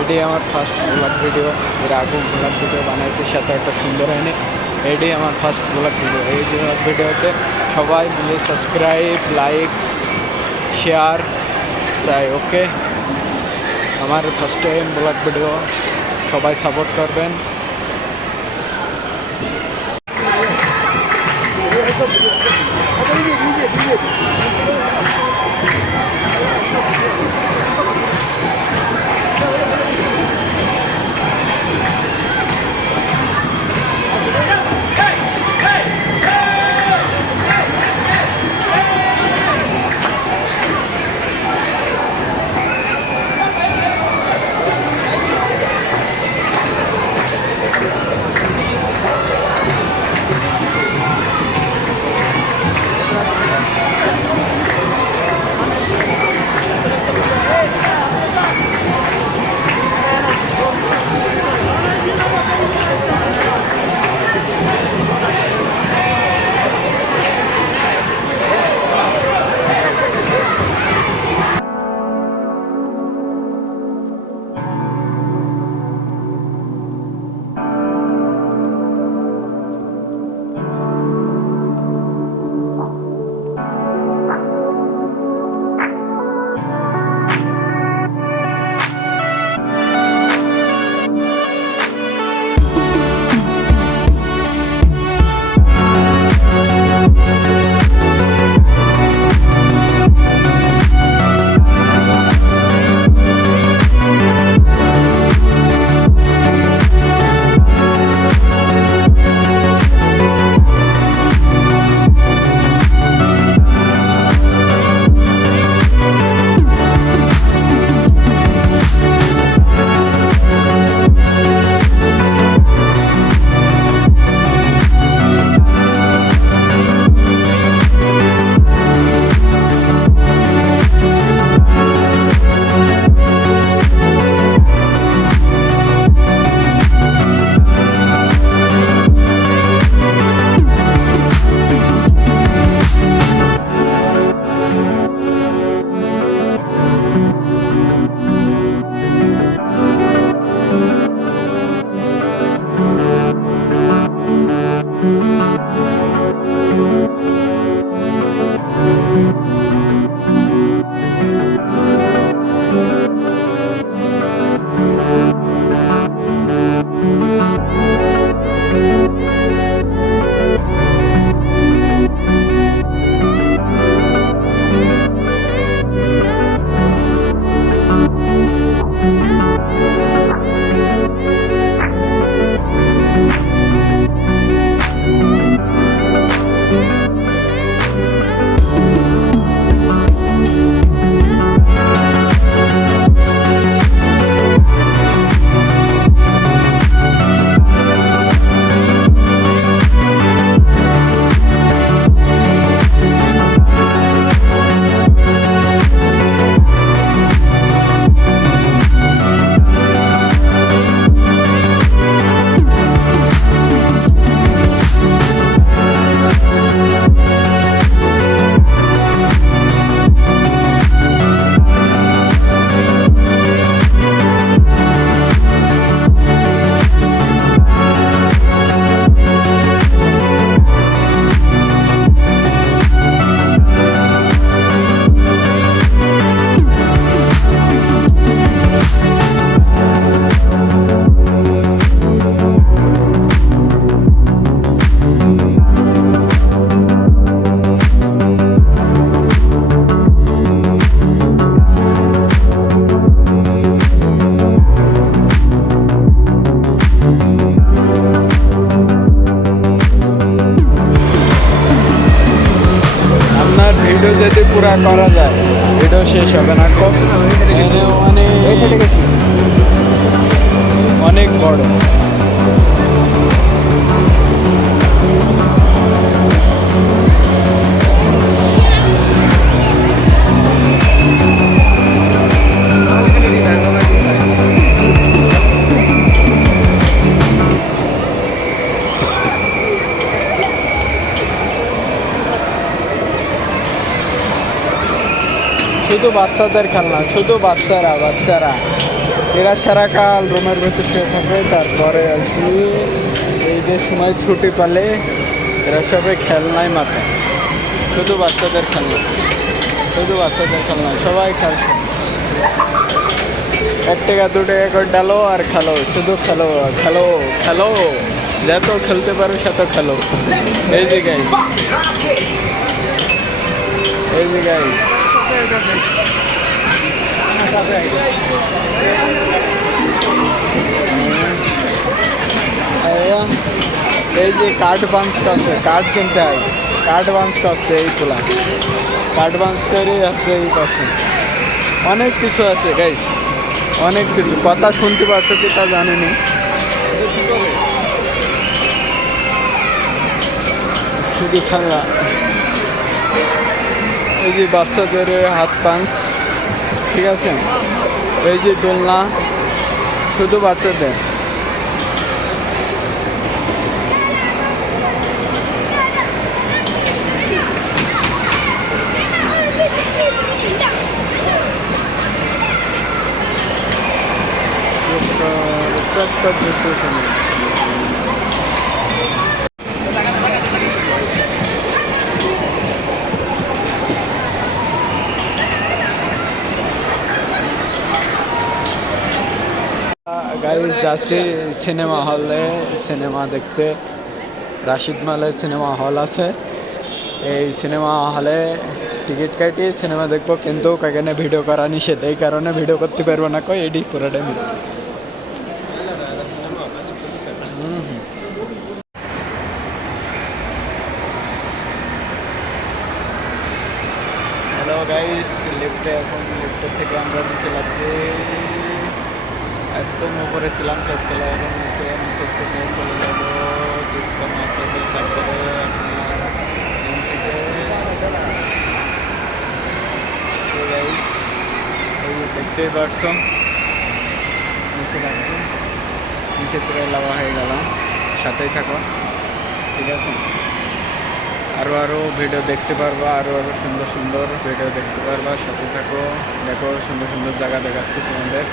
এটি আমার first blog video. এর আগে ব্লগ ভিডিও বানাইছি, সাথে একটা সুন্দর হয়নি। এটি আমার ফার্স্ট ব্লগ ভিডিও। এই ব্লগ ভিডিওতে সবাই মিলে সাবস্ক্রাইব, লাইক, শেয়ার চাই। ওকে, আমার ফার্স্ট টাইম ব্লগ ভিডিও, সবাই সাপোর্ট করবেন। ভিডিও যদি পুরা করা যায়, ভিডিও শেষ হবে না। অনেক বড়। শুধু বাচ্চাদের খেলনা, শুধু বাচ্চারা। এরা সারাকাল রুমের ভেতর শুয়ে থাকবে, তারপরে আসি এই যে সময় ছুটি পালে এরা সবাই খেলনায় মাথা, শুধু বাচ্চাদের খেলনা, শুধু বাচ্চাদের খেলনা, সবাই খেলছে। 1 টাকা 2 টাকা করে ডালো আর খেলো, শুধু খেলো খেলো খেলো, যত খেলতে পারো সেত খেলো। এই যে গাই, এই যে গাই, এই যে কার্ড বাঞ্চ করছে, কার্ড কিনতে হয়, কার্ড বাঞ্চ করছে এই পোলা, কার্ড বাঞ্চ করে হচ্ছে এই করছে। অনেক কিছু আছে গাইস, অনেক কিছু। কথা শুনতে পারছো কি তা জানিনি। শুধু খেলনা, এই যে বাচ্চাদের হাত পাঞ্চ, ঠিক আছে, এই যে দোলনা, শুধু বাচ্চাদের। চক্কর দিচ্ছে শুনে। গাইস যাচ্ছি সিনেমা হলে সিনেমা দেখতে। রাশিদ মালে সিনেমা হল আছে, এই সিনেমা হলে টিকিট কাটি সিনেমা দেখবো, কিন্তু এখানে ভিডিও করা নিষেধ, এই কারণে ভিডিও করতে পারবো না। কই এডি পুরোটাই হ্যালো গাইস, লিফটে এখন, লিফটের থেকে আমরা নিচে যাচ্ছি, একদম উপরে ছিলাম চারতলা, এখন নিচের থেকে চলে যাবো দুটো মাত্রাতে, তারপরে আপনার এখান থেকে গাইস এই দেখতেই পারছো নিচে যাচ্ছি, নিচে পুরো লাভা হয়ে গেলাম। সাথেই থাকো, ঠিক আছে। আরও ভিডিও দেখতে পারবা, আরও সুন্দর সুন্দর ভিডিও দেখতে পারবা, সাথে থাকো। দেখো সুন্দর সুন্দর জায়গা দেখাচ্ছি তোমাদের।